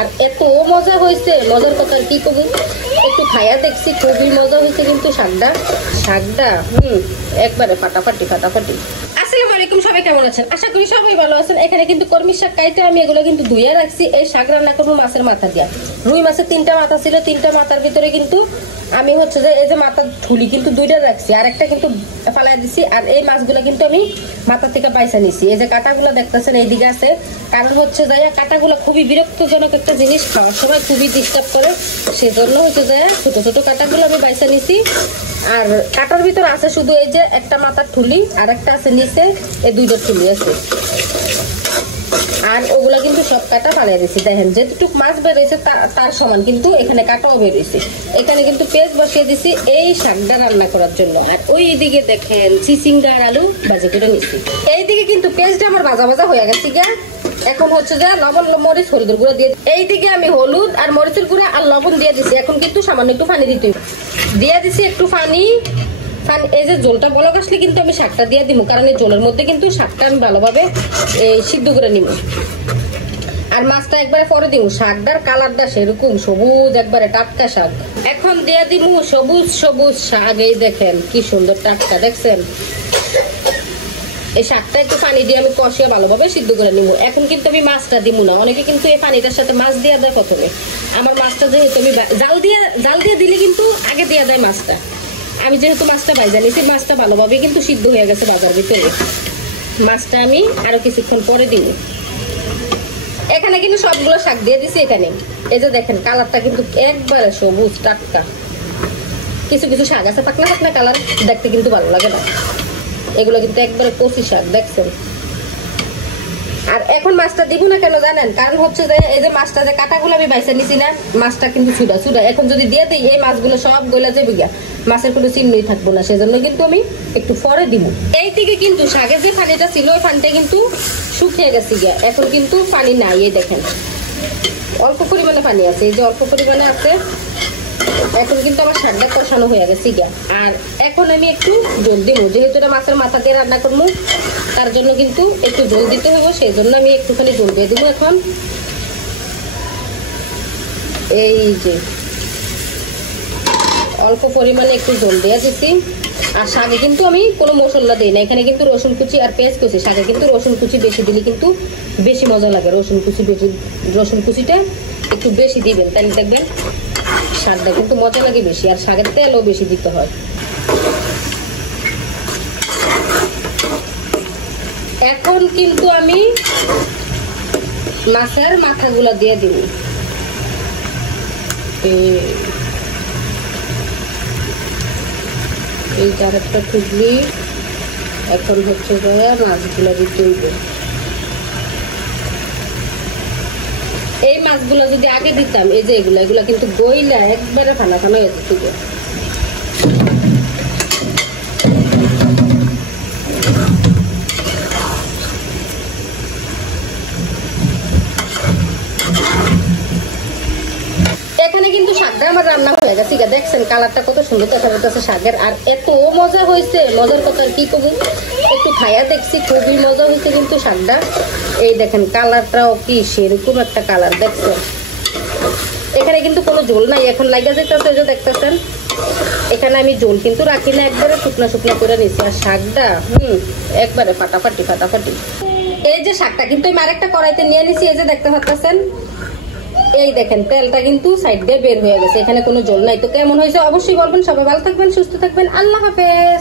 আর এত মজা হয়েছে, মজার কথা আর কি কবি, একটু খাইয়া দেখছি খুবই মজা হয়েছে কিন্তু শাকটা একবারে ফাটাফাটি। আসসালামু আলাইকুম, সবাই কেমন আছেন? আশা করি সবাই ভালো আছেন। এখানে কিন্তু কর্মী শাক কাইটা আমি এগুলো কিন্তু ধুইয়া রাখছি। এই শাক রান্না করবো মাছের মাথা দিয়া। রুই মাছের 3টা মাথা ছিল, 3টা মাথার ভিতরে কিন্তু আমি হচ্ছে যে এই যে মাথার ঠুলি কিন্তু 2টা রাখছি, আর একটা কিন্তু ফালাই দিছি। আর এই মাছগুলো কিন্তু আমি মাথা থেকে পাইসা নিছি। এই যে কাঁটাগুলো দেখতেছেন এইদিকে আছে, কারণ হচ্ছে যে কাঁটাগুলো খুবই বিরক্তজনক একটা জিনিস, খাওয়ার সময় খুবই ডিস্টার্ব করে, সেজন্য হচ্ছে যে ছোট ছোট কাঁটাগুলো আমি পাইসা নিছি। আর কাটার ভিতরে আছে শুধু এই যে একটা মাথার ঠুলি, আর একটা আছে নিচে এই 2টা ঠুলি আছে। আর ওগুলা কিন্তু সব কাটা ফালাই দিছি। দেখেন যেটুকু মাছ বেরোয়েছে তার সমান কিন্তু এখানে কাটাও বেরোয়েছে। এখানে কিন্তু পেঁয়াজ বসিয়ে দিছি এই শাকটা রান্না করার জন্য। আর ওই দিকে দেখেন চিচিঙ্গা আর আলু ভাজি করে নিছি। এইদিকে কিন্তু পেঁয়াজটা আমার ভাজা হয়ে গেছে গা। এখন হচ্ছে যে লবণ মরিচ হলুদের গুঁড়ো দিয়ে, এইদিকে আমি হলুদ আর মরিচের গুঁড়ো আর লবণ দিয়ে দিছি। এখন কিন্তু সামান্য একটু পানি দিতে দিয়ে দিছি, একটু পানি। এই যে জলটা বলক আসলে কিন্তু আমি শাকটা দিয়ে দিব, কারণ এই জলের মধ্যে কিন্তু শাকটা আমি ভালোভাবে সিদ্ধ করে নিব। আর মাছটা একবারে পরে দিব। শাকটার কালারটা সেরকম সবুজ, একবারে টাটকা শাক। এখন দিয়ে দিব সবুজ শাক। এই দেখেন কি সুন্দর টাটকা, দেখছেন? এই শাকটা একটু পানি দিয়ে আমি কষিয়ে ভালোভাবে সিদ্ধ করে নিব। এখন কিন্তু আমি মাছটা দিব না, অনেকে কিন্তু এই পানিটার সাথে মাছ দিয়ে দেয় প্রথমে। আমার মাছটা যেহেতু আমি জাল দিয়ে দিলে কিন্তু আগে দিয়ে দেয় মাছটা। আমি যেহেতু মাছটা ভাজা নিয়েছি, মাছটা ভালোভাবে কিন্তু সিদ্ধ হয়ে গেছে বাজার ভিতরে। মাছটা আমি আরো কিছুক্ষণ পরে দিব। এখানে কিন্তু সবগুলো শাক দিয়ে দিছি। এখানে এই যে দেখেন কালারটা কিন্তু একবারে সবুজ টাটকা। কিছু শাক আছে পাকনা কালার, দেখতে কিন্তু ভালো লাগে না। এগুলো কিন্তু একবারে কচি শাক, দেখছেন? আর এখন মাছটা দিব না কেন জানেন? কারণ হচ্ছে যে এই যে মাছটা যে কাটাগুলো আমি বাইসা নিছি না, মাছটা কিন্তু চুডা। এখন যদি দিয়ে দিই এই মাছগুলো সব গলা যাবে গিয়া, মাছের কোনো চিহ্নই থাকবো না। সেজন্য কিন্তু আমি একটু পরে দিব। এইদিকে কিন্তু শাকের যে পানিটা ছিল ওই পানিটা কিন্তু শুকিয়ে গেছে গিয়া। এখন কিন্তু পানি নাই, এই দেখেন অল্প পরিমাণে পানি আছে, এই যে অল্প পরিমাণে আছে। এখন কিন্তু আমার শাকটা কষানো হয়ে গেছে গিয়া। আর এখন আমি একটু জল দিব, যেহেতু এটা মাছের মাথা দিয়ে রান্না করবো, তার জন্য কিন্তু একটু জল দিতে হইব। সেই জন্য আমি একটুখানি জল দিয়ে দিব। এখন এই যে অল্প পরিমাণে একটু জল দিয়ে দিচ্ছি। আর শাকে কিন্তু আমি কোনো মশলা দিই না, এখানে কিন্তু রসুন কুচি আর পেঁয়াজ কুচি। শাকে কিন্তু রসুন কুচি বেশি দিলে কিন্তু বেশি মজা লাগে। রসুন কুচিটা একটু বেশি দিবেন, তাহলে দেখবেন শাকটা কিন্তু মজা লাগে বেশি। আর শাকের তেলও বেশি দিতে হয়। এখন কিন্তু আমি মাছের মাথাগুলা দিয়ে দিব। এই চারটা ঠুকলি এখন হচ্ছে মাছগুলা দিতে হইবে। এই মাছগুলো যদি আগে দিতাম, এই যে এগুলা কিন্তু গইলা একবারে ফানা হয়ে যেত। এখানে কিন্তু শাকটা আমার রান্না হয়ে গেছে, দেখছেন কালারটা কত সুন্দর দেখা যাচ্ছে শাকের। আর এত মজা হয়েছে, মজার কথা আর কি কবি, একটু খাইয়া দেখছি খুবই মজা হয়েছে কিন্তু শাকটা। এই দেখেন কালারটাও কি সেরকম একটা কালার, দেখছেন? এখানে কিন্তু কোনো ঝোল নাই, এখন লাগা যেতেছে যে দেখতেছেন। এখানে আমি ঝোল কিন্তু রাখি না, একবারে শুকনা করে নিচ্ছি। আর শাকটা একবারে ফাটাফাটি। এই যে শাকটা কিন্তু আমি আরেকটা কড়াইতে নিয়ে নিছি, এই যে দেখতে পাচ্ছেন। এই দেখেন তেলটা কিন্তু সাইড দিয়ে বের হয়ে গেছে, এখানে কোনো ঝোল নাই। তো কেমন হয়েছে অবশ্যই বলবেন। সবাই ভালো থাকবেন, সুস্থ থাকবেন। আল্লাহ হাফেজ।